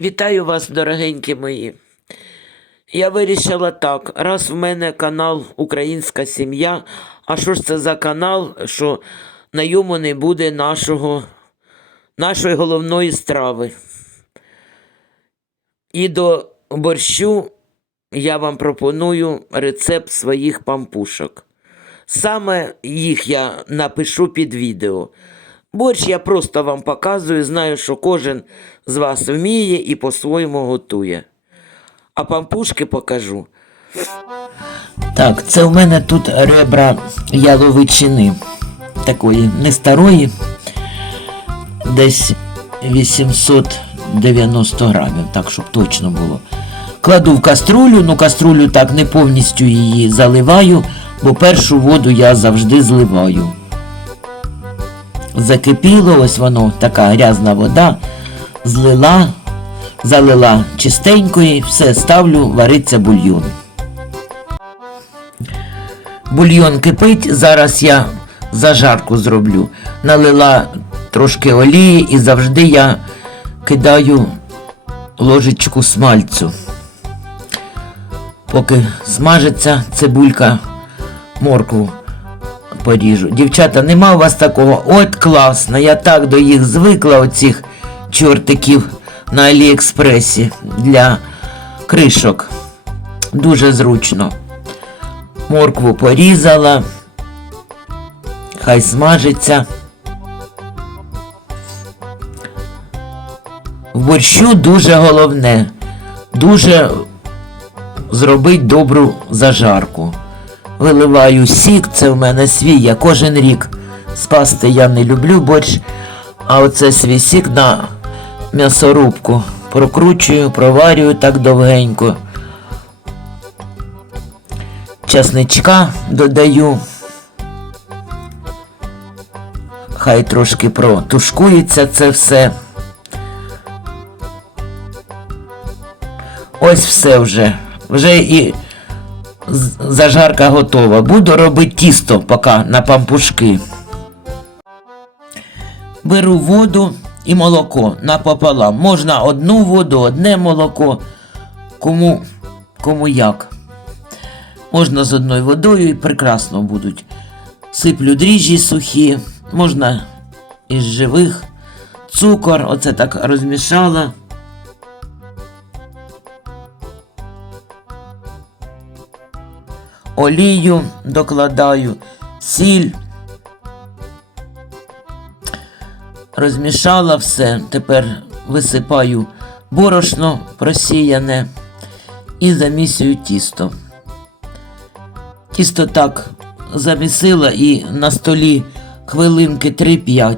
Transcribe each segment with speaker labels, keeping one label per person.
Speaker 1: Вітаю вас, дорогенькі мої. Я вирішила так, раз в мене канал Українська сім'я, а що ж це за канал, що на йому не буде нашого, нашої головної страви. І до борщу я вам пропоную рецепт своїх пампушок. Саме їх я напишу під відео. Борщ я просто вам показую, знаю, що кожен з вас вміє і по-своєму готує. А пампушки покажу. Так, це у мене тут ребра яловичини. Такої не старої, десь 890 грамів, так, щоб точно було. Кладу в каструлю, ну каструлю так не повністю її заливаю, бо першу воду я завжди зливаю закипіло, ось воно, така грязна вода, злила, залила чистенької, все, ставлю, вариться бульйон. Бульйон кипить, зараз я зажарку зроблю. Налила трошки олії і завжди я кидаю ложечку смальцю. Поки смажиться цибулька, моркву поріжу. Дівчата, нема у вас такого? От класно, я так до їх звикла, оцих чортиків на Аліекспресі для кришок. Дуже зручно. Моркву порізала, хай смажиться. В борщу дуже головне, дуже зробить добру зажарку. Виливаю сік, це в мене свій, я кожен рік спасти я не люблю борщ, а оце свій сік на м'ясорубку. Прокручую, проварюю так довгенько. Часничка додаю. Хай трошки протушкується це все. Ось все вже. Вже і зажарка готова. Буду робити тісто поки на пампушки. Беру воду і молоко напополам. Можна одну воду, одне молоко. Кому, кому як. Можна з одною водою і прекрасно будуть. Сиплю дріжджі сухі, можна із живих. Цукор, оце так розмішала. Олію докладаю, сіль. Розмішала все, тепер висипаю борошно просіяне і замісюю тісто. Тісто так замісила і на столі хвилинки 3-5.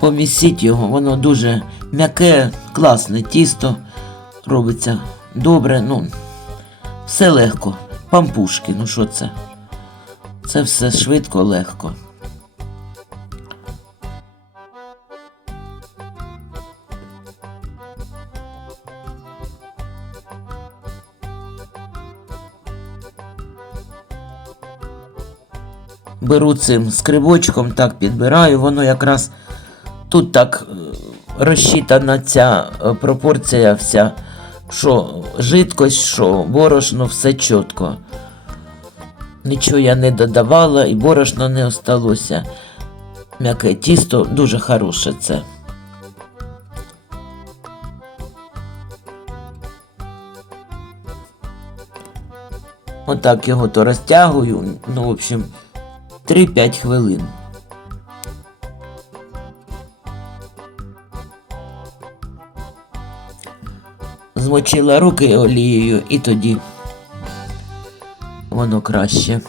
Speaker 1: Помісіть його, воно дуже м'яке, класне тісто, робиться добре, ну, все легко. Пампушки, ну що це? Це все швидко, легко. Беру цим скрибочком, так підбираю, воно якраз тут так е, розчитана ця е, пропорція вся що жидкость, що борошно, все чітко. Нічого я не додавала і борошно не осталося. М'яке тісто дуже хороше це. Отак його то розтягую, ну, в общем, 3-5 хвилин. Змочила руки олією і тоді воно краще.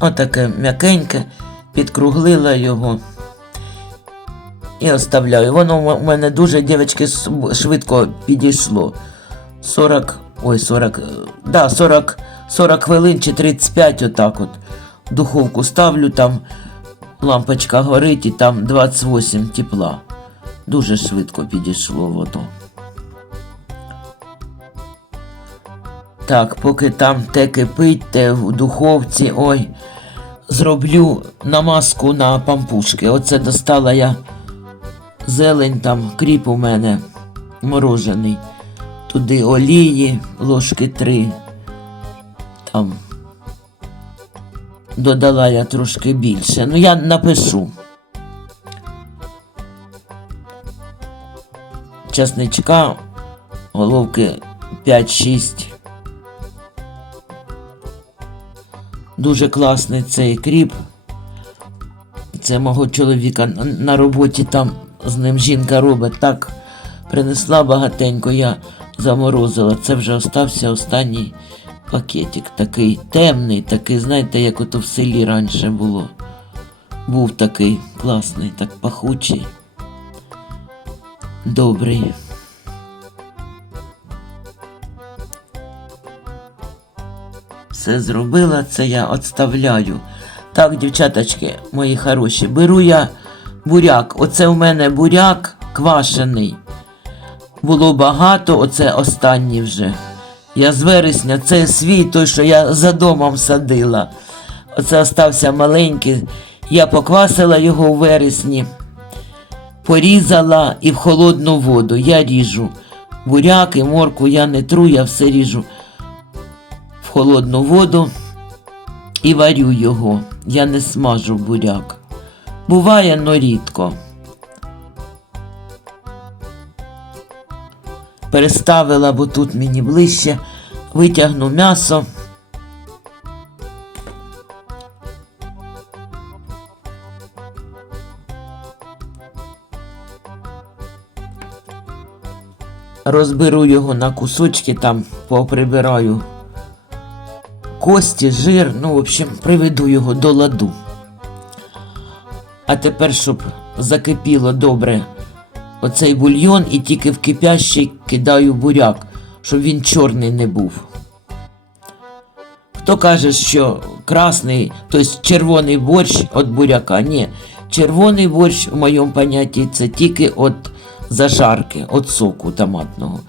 Speaker 1: Отаке м'якеньке, підкруглила його і оставляю. Воно у мене дуже, дівчатки, швидко підійшло. 40, ой, 40, е, да, 40 40 хвилин чи 35 отак от. Духовку ставлю, там лампочка горить і там 28 тепла. Дуже швидко підійшло воно. Так, поки там те кипить, те в духовці, ой, зроблю намазку на пампушки. Оце достала я зелень, там кріп у мене морожений. Туди олії, ложки три. Там додала я трошки більше. Ну, я напишу. Часничка, головки 5-6. Дуже класний цей кріп. Це мого чоловіка на- роботі там з ним жінка робить. Так принесла багатенько, я заморозила. Це вже остався останній пакетик. Такий темний, такий, знаєте, як ото в селі раніше було. Був такий класний, так пахучий. Добрий. Все зробила, це я отставляю. Так, дівчаточки, мої хороші, беру я буряк. Оце в мене буряк квашений. Було багато, оце останній вже. Я з вересня, це свій той, що я за домом садила. Оце остався маленький. Я поквасила його в вересні, порізала і в холодну воду. Я ріжу. Буряк і морку я не тру, я все ріжу в холодну воду і варю його. Я не смажу буряк. Буває, но рідко. Переставила, бо тут мені ближче, витягну м'ясо. Розберу його на кусочки, там поприбираю кості, жир, ну, в общем, приведу його до ладу. А тепер, щоб закипіло добре оцей бульйон, і тільки в кипящий кидаю буряк, щоб він чорний не був. Хто каже, що красний, тобто червоний борщ від буряка? Ні. Червоний борщ в моєму понятті це тільки від зажарки, від соку томатного.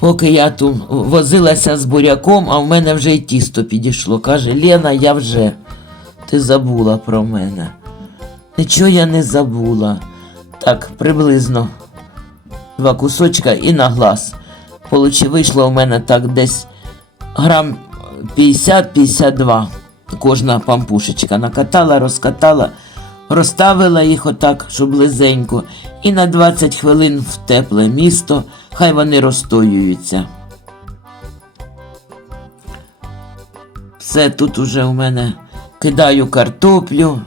Speaker 1: Поки я тут возилася з буряком, а в мене вже й тісто підійшло. Каже, Лена, я вже. Ти забула про мене. Нічого я не забула. Так, приблизно два кусочка і на глаз. Вийшло у мене так десь грам 50-52 кожна пампушечка. Накатала, розкатала, розставила їх отак, щоб близенько, і на 20 хвилин в тепле місто, хай вони розстоюються. Все тут уже у мене кидаю картоплю.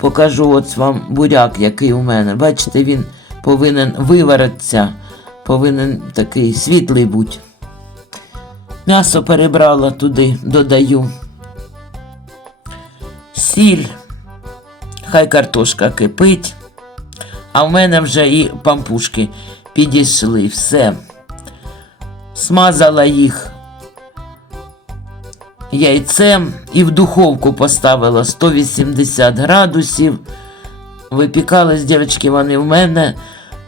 Speaker 1: Покажу от вам буряк, який у мене. Бачите, він повинен виваритися, повинен такий світлий бути. М'ясо перебрала туди, додаю. Сіль, хай картошка кипить, а в мене вже і пампушки підійшли, все. Смазала їх яйцем і в духовку поставила 180 градусів. Випікались, дівчатки, вони в мене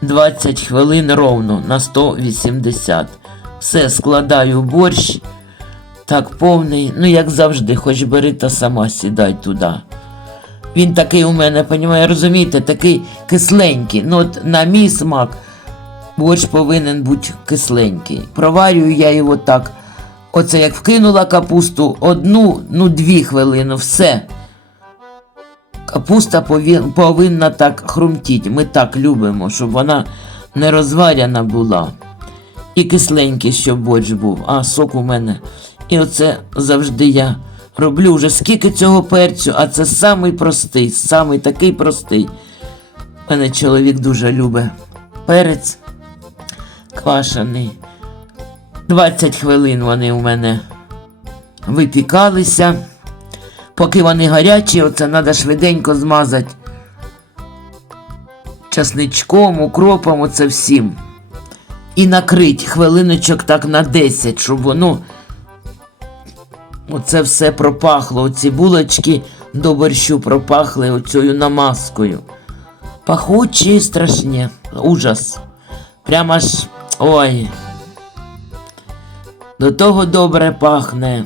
Speaker 1: 20 хвилин ровно на 180. Все складаю борщ. Так повний, ну як завжди, хоч бери та сама сідай туди. Він такий у мене, понімає, розумієте, такий кисленький. Ну от на мій смак борщ повинен бути кисленький. Проварюю я його так. Оце як вкинула капусту одну, ну дві хвилини, все. Капуста повинна так хрумтіти. Ми так любимо, щоб вона не розваряна була. І кисленький, щоб борщ був, а сок у мене. І оце завжди я роблю вже скільки цього перцю, а це самий простий, самий такий простий. Мене чоловік дуже любить перець квашений. 20 хвилин вони у мене випікалися. Поки вони гарячі, оце треба швиденько змазати часничком, укропом, оце всім. І накрить хвилиночок так на 10, щоб воно оце все пропахло. Оці булочки до борщу пропахли оцею намазкою. Пахучі страшні. Ужас. Прямо аж. Ой. До того добре пахне.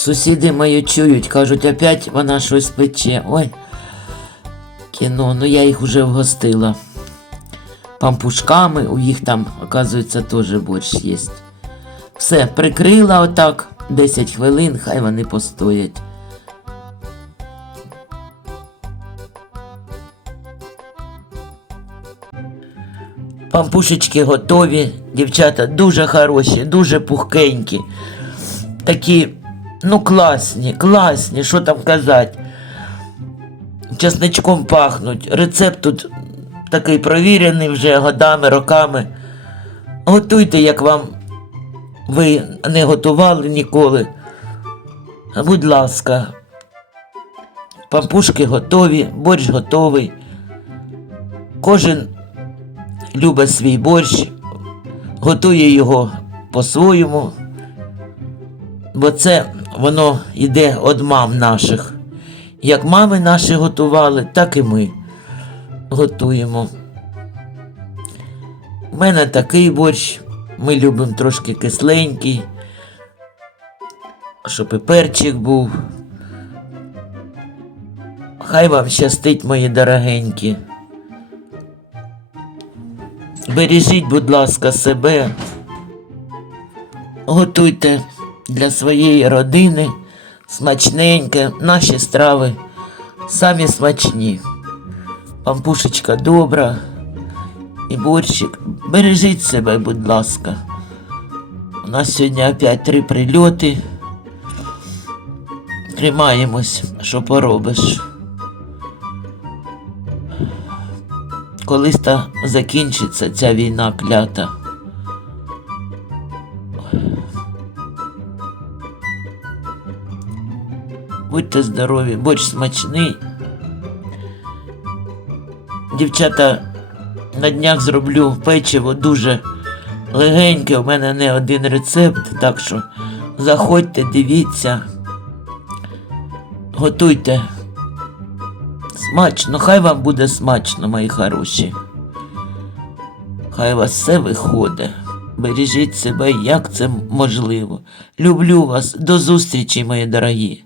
Speaker 1: Сусіди мої чують, кажуть, опять вона щось пече. Ой. Кіно, ну я їх вже вгостила. Пампушками, у їх там, оказується, теж борщ є. Все, прикрила отак 10 хвилин, хай вони постоять. Пампушечки готові, дівчата дуже хороші, дуже пухкенькі. Такі, ну класні, класні, що там казати. Чесничком пахнуть. Рецепт тут такий провірений вже годами, роками. Готуйте, як вам ви не готували ніколи. Будь ласка, пампушки готові, борщ готовий. Кожен любить свій борщ, готує його по-своєму, бо це воно йде від мам наших. Як мами наші готували, так і ми готуємо. У мене такий борщ, ми любимо трошки кисленький, щоб і перчик був. Хай вам щастить, мої дорогенькі. Бережіть, будь ласка, себе. Готуйте для своєї родини смачненьке, наші страви самі смачні. Пампушечка добра і борщик. Бережіть себе, будь ласка. У нас сьогодні опять три прильоти. Тримаємось, що поробиш. Колись та закінчиться ця війна клята. Будьте здорові, борщ смачний. Дівчата, на днях зроблю печиво дуже легеньке. У мене не один рецепт, так що заходьте, дивіться, готуйте. Смачно, хай вам буде смачно, мої хороші. Хай у вас все виходить. Бережіть себе, як це можливо. Люблю вас. До зустрічі, мої дорогі.